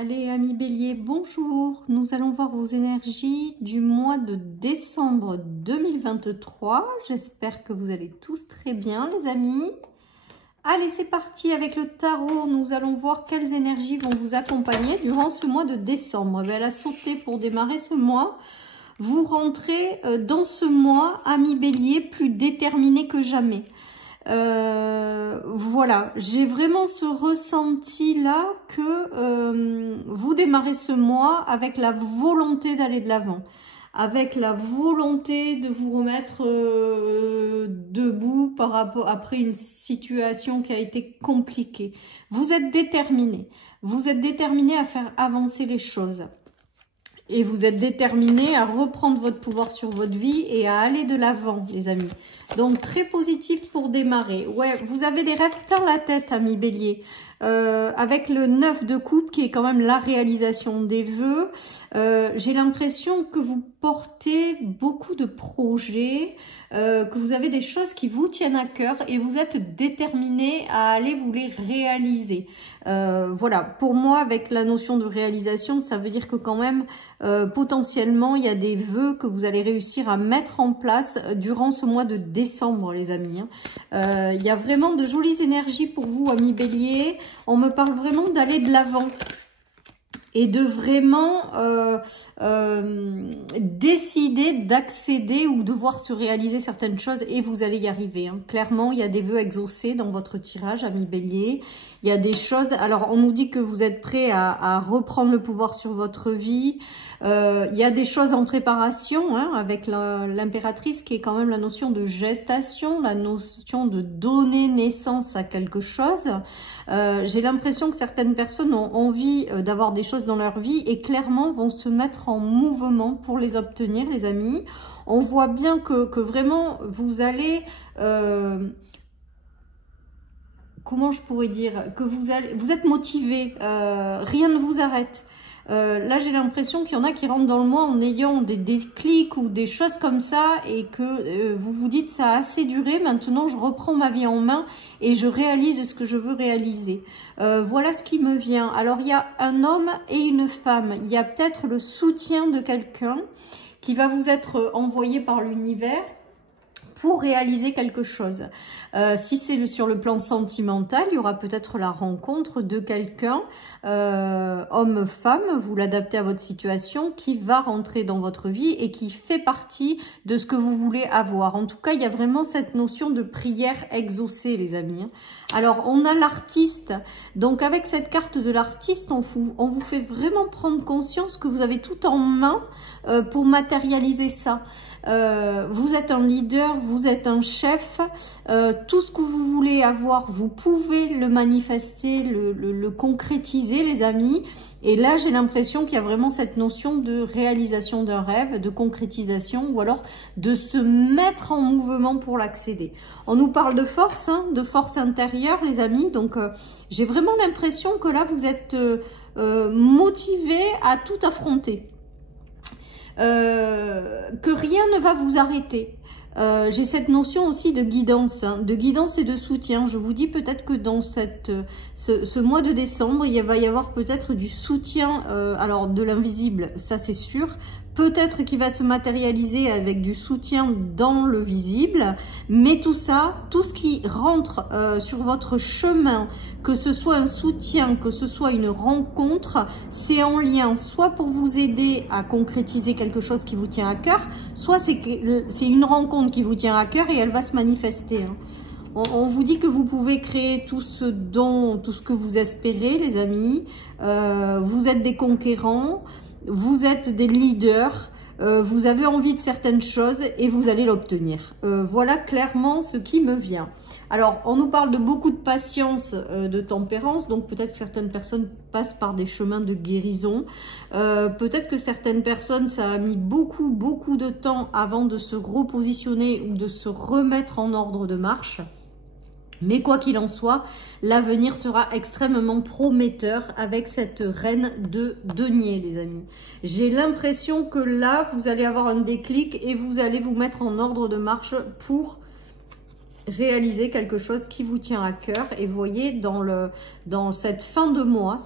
Allez, amis Bélier, bonjour. Nous allons voir vos énergies du mois de décembre 2023. J'espère que vous allez tous très bien, les amis. Allez, c'est parti avec le tarot. Nous allons voir quelles énergies vont vous accompagner durant ce mois de décembre. Elle a sauté pour démarrer ce mois. Vous rentrez dans ce mois, amis Bélier, plus déterminé que jamais. Voilà, j'ai vraiment ce ressenti là que vous démarrez ce mois avec la volonté d'aller de l'avant, avec la volonté de vous remettre debout par rapport après une situation qui a été compliquée. Vous êtes déterminé à faire avancer les choses. Et vous êtes déterminé à reprendre votre pouvoir sur votre vie et à aller de l'avant, les amis. Donc, très positif pour démarrer. Ouais, vous avez des rêves plein la tête, amis Bélier. Avec le 9 de coupe, qui est quand même la réalisation des vœux. J'ai l'impression que vous portez beaucoup de projets, que vous avez des choses qui vous tiennent à cœur et vous êtes déterminé à aller vous les réaliser. Voilà, pour moi, avec la notion de réalisation, ça veut dire que quand même, potentiellement, il y a des vœux que vous allez réussir à mettre en place durant ce mois de décembre, les amis. Il y a vraiment de jolies énergies pour vous, amis Bélier. On me parle vraiment d'aller de l'avant et de vraiment décider d'accéder ou de voir se réaliser certaines choses et vous allez y arriver. Clairement, il y a des vœux exaucés dans votre tirage, amis Bélier. Il y a des choses, alors on nous dit que vous êtes prêts à reprendre le pouvoir sur votre vie. Il y a des choses en préparation avec l'impératrice qui est quand même la notion de gestation, la notion de donner naissance à quelque chose. J'ai l'impression que certaines personnes ont envie d'avoir des choses dans leur vie et clairement vont se mettre en mouvement pour les obtenir, les amis. On voit bien que vraiment vous allez... comment je pourrais dire, que vous êtes motivé, rien ne vous arrête. Là, j'ai l'impression qu'il y en a qui rentrent dans le mois en ayant des déclics ou des choses comme ça et que vous vous dites ça a assez duré, maintenant je reprends ma vie en main et je réalise ce que je veux réaliser. Voilà ce qui me vient. Alors, il y a un homme et une femme. Il y a peut-être le soutien de quelqu'un qui va vous être envoyé par l'univers pour réaliser quelque chose. Si c'est sur le plan sentimental, il y aura peut-être la rencontre de quelqu'un, homme-femme, vous l'adaptez à votre situation, qui va rentrer dans votre vie et qui fait partie de ce que vous voulez avoir. En tout cas, il y a vraiment cette notion de prière exaucée, les amis. Alors, on a l'artiste. Donc, avec cette carte de l'artiste, on vous fait vraiment prendre conscience que vous avez tout en main pour matérialiser ça. Vous êtes un leader, vous êtes un chef, tout ce que vous voulez avoir, vous pouvez le manifester, le concrétiser, les amis. Et là, j'ai l'impression qu'il y a vraiment cette notion de réalisation d'un rêve, de concrétisation, ou alors de se mettre en mouvement pour l'accéder. On nous parle de force intérieure, les amis. Donc, j'ai vraiment l'impression que là, vous êtes motivés à tout affronter. Que rien ne va vous arrêter. J'ai cette notion aussi de guidance et de soutien. Je vous dis peut-être que dans ce mois de décembre, il va y avoir peut-être du soutien, alors de l'invisible, ça c'est sûr. Peut-être qu'il va se matérialiser avec du soutien dans le visible, mais tout ça, tout ce qui rentre sur votre chemin, que ce soit un soutien, que ce soit une rencontre, c'est en lien soit pour vous aider à concrétiser quelque chose qui vous tient à cœur, soit c'est une rencontre qui vous tient à cœur et elle va se manifester. On vous dit que vous pouvez créer tout ce que vous espérez, les amis. Vous êtes des conquérants. Vous êtes des leaders, vous avez envie de certaines choses et vous allez l'obtenir. Voilà clairement ce qui me vient. Alors, on nous parle de beaucoup de patience, de tempérance, donc peut-être que certaines personnes passent par des chemins de guérison. Peut-être que certaines personnes, ça a mis beaucoup de temps avant de se repositionner ou de se remettre en ordre de marche. Mais quoi qu'il en soit, l'avenir sera extrêmement prometteur avec cette reine de denier, les amis. J'ai l'impression que là, vous allez avoir un déclic et vous allez vous mettre en ordre de marche pour réaliser quelque chose qui vous tient à cœur. Et vous voyez, dans cette fin de mois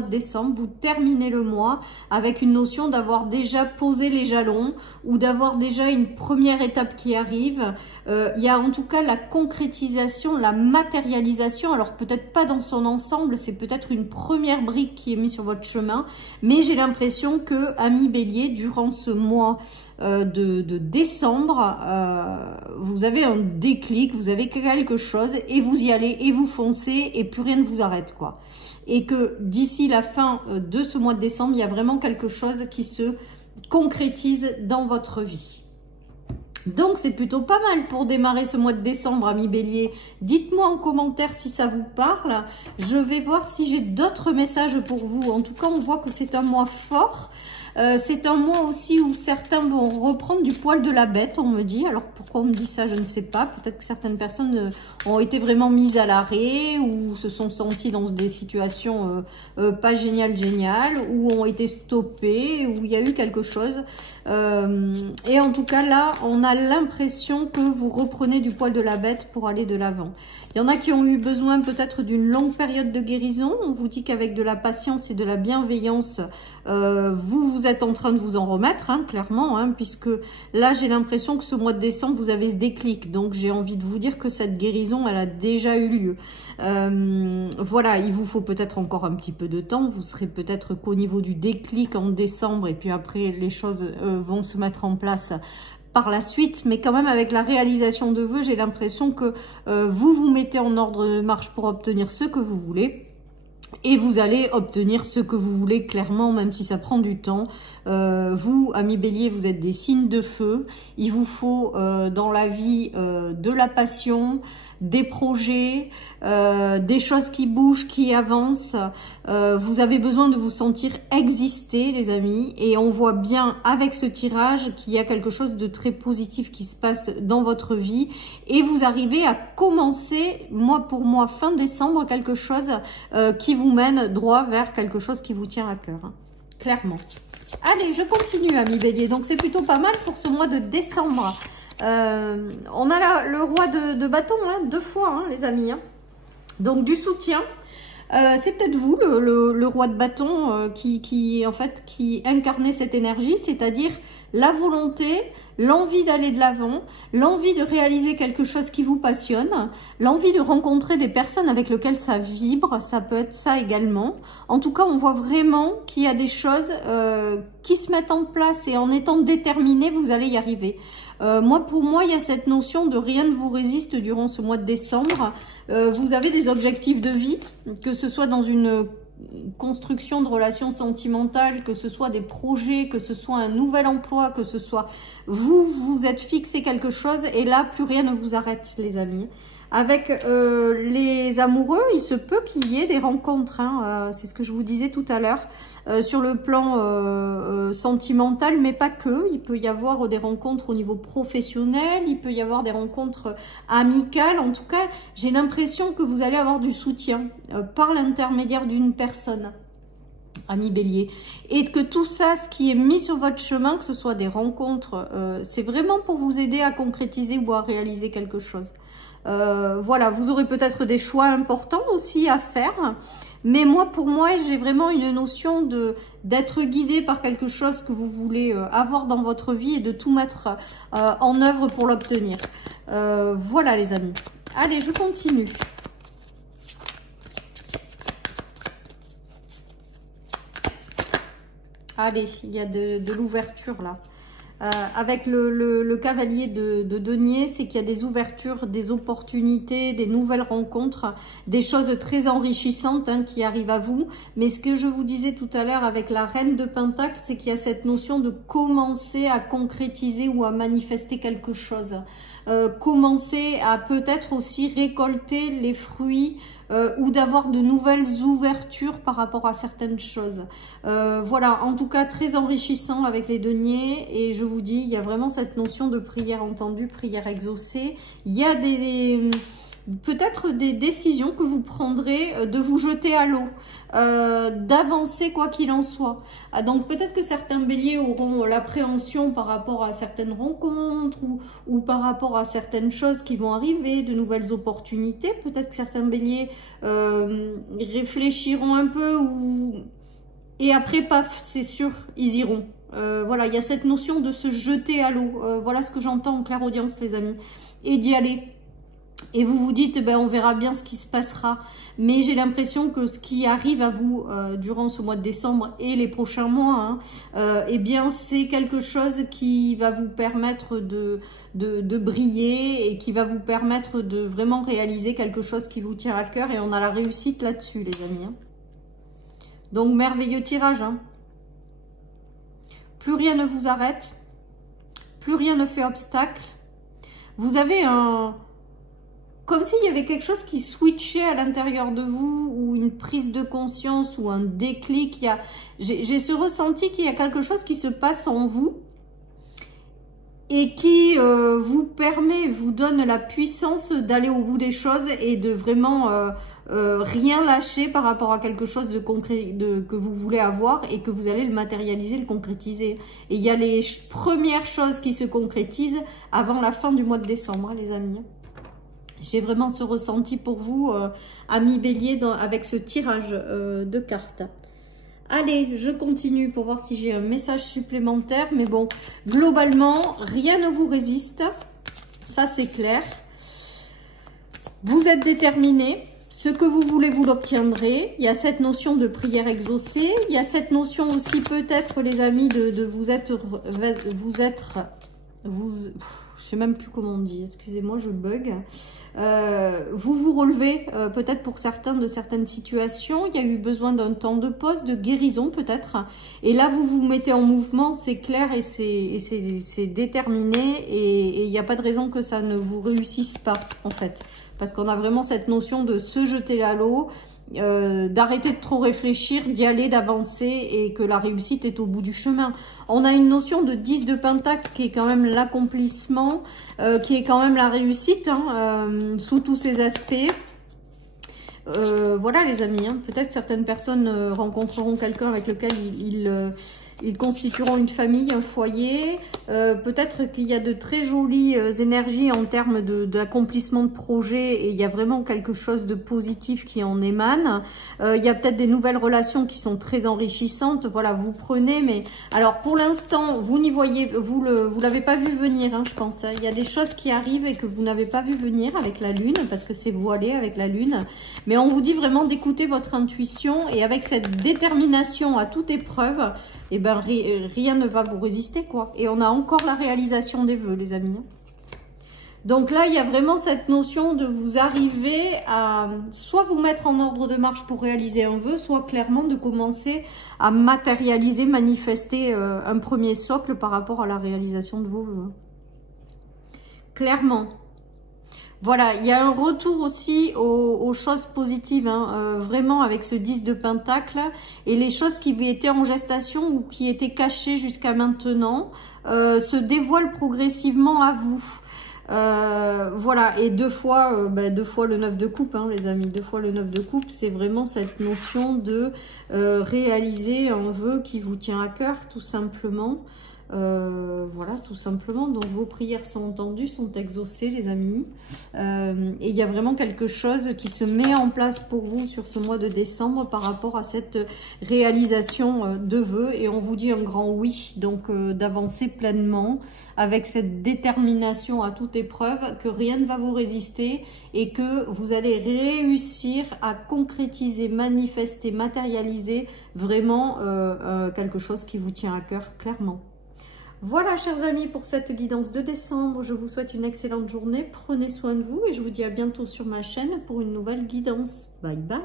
de décembre, vous terminez le mois avec une notion d'avoir déjà posé les jalons ou d'avoir déjà une première étape qui arrive. Il y a en tout cas la concrétisation, la matérialisation. Alors peut-être pas dans son ensemble, c'est peut-être une première brique qui est mise sur votre chemin. Mais j'ai l'impression que, amis Bélier, durant ce mois de décembre, vous avez un déclic, vous avez quelque chose et vous y allez et vous foncez et plus rien ne vous arrête, quoi. Et que d'ici la fin de ce mois de décembre, il y a vraiment quelque chose qui se concrétise dans votre vie. Donc c'est plutôt pas mal pour démarrer ce mois de décembre, amis Bélier. Dites-moi en commentaire si ça vous parle. Je vais voir si j'ai d'autres messages pour vous. En tout cas, on voit que c'est un mois fort. C'est un mois aussi où certains vont reprendre du poil de la bête, on me dit. Alors pourquoi on me dit ça, je ne sais pas. Peut-être que certaines personnes ont été vraiment mises à l'arrêt ou se sont senties dans des situations pas géniales, ou ont été stoppées, ou il y a eu quelque chose. Et en tout cas là, on a l'impression que vous reprenez du poil de la bête pour aller de l'avant. Il y en a qui ont eu besoin peut-être d'une longue période de guérison. On vous dit qu'avec de la patience et de la bienveillance, vous êtes en train de vous en remettre, hein, clairement, hein, puisque là, j'ai l'impression que ce mois de décembre, vous avez ce déclic. Donc, j'ai envie de vous dire que cette guérison, elle a déjà eu lieu. Voilà, il vous faut peut-être encore un petit peu de temps. Vous serez peut-être qu'au niveau du déclic en décembre, et puis après, les choses vont se mettre en place par la suite, mais quand même avec la réalisation de vœux, j'ai l'impression que vous vous mettez en ordre de marche pour obtenir ce que vous voulez. Et vous allez obtenir ce que vous voulez clairement, même si ça prend du temps. Vous, amis Bélier, vous êtes des signes de feu. Il vous faut dans la vie de la passion, des projets, des choses qui bougent, qui avancent. Vous avez besoin de vous sentir exister, les amis. Et on voit bien avec ce tirage qu'il y a quelque chose de très positif qui se passe dans votre vie. Et vous arrivez à commencer, mois pour mois, fin décembre, quelque chose qui vous mène droit vers quelque chose qui vous tient à cœur. Hein, clairement. Allez, je continue, amis Bélier. Donc, c'est plutôt pas mal pour ce mois de décembre. On a là le roi de bâton, hein, 2 fois, hein, les amis. Hein. Donc, du soutien. C'est peut-être vous, le roi de bâton, qui incarnait cette énergie, c'est-à-dire la volonté, l'envie d'aller de l'avant, l'envie de réaliser quelque chose qui vous passionne, l'envie de rencontrer des personnes avec lesquelles ça vibre, ça peut être ça également. En tout cas, on voit vraiment qu'il y a des choses qui se mettent en place et en étant déterminé, vous allez y arriver. Pour moi, il y a cette notion de rien ne vous résiste durant ce mois de décembre. Vous avez des objectifs de vie, que ce soit dans une construction de relations sentimentales, que ce soit des projets, que ce soit un nouvel emploi, que ce soit vous êtes fixé quelque chose et là, plus rien ne vous arrête, les amis. Avec les amoureux, il se peut qu'il y ait des rencontres, hein, c'est ce que je vous disais tout à l'heure, sur le plan sentimental, mais pas que. Il peut y avoir des rencontres au niveau professionnel, il peut y avoir des rencontres amicales. En tout cas, j'ai l'impression que vous allez avoir du soutien par l'intermédiaire d'une personne, amis Bélier, et que tout ça, ce qui est mis sur votre chemin, que ce soit des rencontres, c'est vraiment pour vous aider à concrétiser ou à réaliser quelque chose. Voilà, vous aurez peut-être des choix importants aussi à faire, mais pour moi, j'ai vraiment une notion d'être guidé par quelque chose que vous voulez avoir dans votre vie et de tout mettre en œuvre pour l'obtenir. Voilà, les amis. Allez, je continue. Allez, il y a de l'ouverture là. Avec le cavalier de denier, c'est qu'il y a des ouvertures, des opportunités, des nouvelles rencontres, des choses très enrichissantes hein, qui arrivent à vous. Mais ce que je vous disais tout à l'heure avec la reine de Pentacle, c'est qu'il y a cette notion de commencer à concrétiser ou à manifester quelque chose. Commencer à peut-être aussi récolter les fruits ou d'avoir de nouvelles ouvertures par rapport à certaines choses. Voilà, en tout cas très enrichissant avec les deniers, et je vous dis, il y a vraiment cette notion de prière entendue, prière exaucée. Il y a peut-être des décisions que vous prendrez de vous jeter à l'eau, d'avancer quoi qu'il en soit. Donc peut-être que certains béliers auront l'appréhension par rapport à certaines rencontres ou par rapport à certaines choses qui vont arriver, de nouvelles opportunités. Peut-être que certains béliers réfléchiront un peu et après, paf, c'est sûr, ils iront. Voilà, il y a cette notion de se jeter à l'eau. Voilà ce que j'entends en clairaudience, les amis. Et d'y aller. Et vous vous dites, ben, on verra bien ce qui se passera. Mais j'ai l'impression que ce qui arrive à vous durant ce mois de décembre et les prochains mois, eh bien, c'est quelque chose qui va vous permettre de briller et qui va vous permettre de vraiment réaliser quelque chose qui vous tient à cœur. Et on a la réussite là-dessus, les amis. Donc, merveilleux tirage. Plus rien ne vous arrête. Plus rien ne fait obstacle. Vous avez comme s'il y avait quelque chose qui switchait à l'intérieur de vous, ou une prise de conscience, ou un déclic. J'ai ce ressenti qu'il y a quelque chose qui se passe en vous et qui vous donne la puissance d'aller au bout des choses et de vraiment rien lâcher par rapport à quelque chose de concret que vous voulez avoir et que vous allez le matérialiser, le concrétiser. Et il y a les premières choses qui se concrétisent avant la fin du mois de décembre, les amis. J'ai vraiment ce ressenti pour vous, amis bélier, avec ce tirage de cartes. Allez, je continue pour voir si j'ai un message supplémentaire. Mais bon, globalement, rien ne vous résiste. Ça, c'est clair. Vous êtes déterminés. Ce que vous voulez, vous l'obtiendrez. Il y a cette notion de prière exaucée. Il y a cette notion aussi, peut-être, les amis, de je sais même plus comment on dit. Excusez-moi, je bug. Vous vous relevez peut-être pour certains de certaines situations. Il y a eu besoin d'un temps de pause, de guérison peut-être. Et là, vous vous mettez en mouvement, c'est clair et c'est déterminé. Et il n'y a pas de raison que ça ne vous réussisse pas, en fait. Parce qu'on a vraiment cette notion de se jeter à l'eau, d'arrêter de trop réfléchir, d'y aller, d'avancer et que la réussite est au bout du chemin. On a une notion de 10 de pentacle qui est quand même l'accomplissement, qui est quand même la réussite sous tous ses aspects. Voilà les amis, peut-être certaines personnes rencontreront quelqu'un avec lequel ils constitueront une famille, un foyer. Peut-être qu'il y a de très jolies énergies en termes d'accomplissement de projet et il y a vraiment quelque chose de positif qui en émane. Il y a peut-être des nouvelles relations qui sont très enrichissantes. Voilà, vous prenez, mais alors pour l'instant, vous n'y voyez, vous l'avez pas vu venir, je pense. Il y a des choses qui arrivent et que vous n'avez pas vu venir avec la Lune parce que c'est voilé avec la Lune. Mais on vous dit vraiment d'écouter votre intuition et avec cette détermination à toute épreuve, et ben rien ne va vous résister, quoi. Et on a encore la réalisation des vœux, les amis. Donc là, il y a vraiment cette notion de vous arriver à soit vous mettre en ordre de marche pour réaliser un vœu, soit clairement de commencer à matérialiser, manifester un premier socle par rapport à la réalisation de vos vœux. Clairement. Voilà, il y a un retour aussi aux choses positives, vraiment avec ce 10 de pentacle. Et les choses qui étaient en gestation ou qui étaient cachées jusqu'à maintenant se dévoilent progressivement à vous. Voilà, et deux fois le 9 de coupe, les amis. 2 fois le 9 de coupe, c'est vraiment cette notion de réaliser un vœu qui vous tient à cœur, tout simplement. Voilà, tout simplement. Donc vos prières sont entendues, sont exaucées, les amis. Et il y a vraiment quelque chose qui se met en place pour vous sur ce mois de décembre par rapport à cette réalisation de vœux. Et on vous dit un grand oui, donc d'avancer pleinement avec cette détermination à toute épreuve, que rien ne va vous résister et que vous allez réussir à concrétiser, manifester, matérialiser vraiment quelque chose qui vous tient à cœur, clairement. Voilà, chers amis, pour cette guidance de décembre. Je vous souhaite une excellente journée. Prenez soin de vous et je vous dis à bientôt sur ma chaîne pour une nouvelle guidance. Bye bye.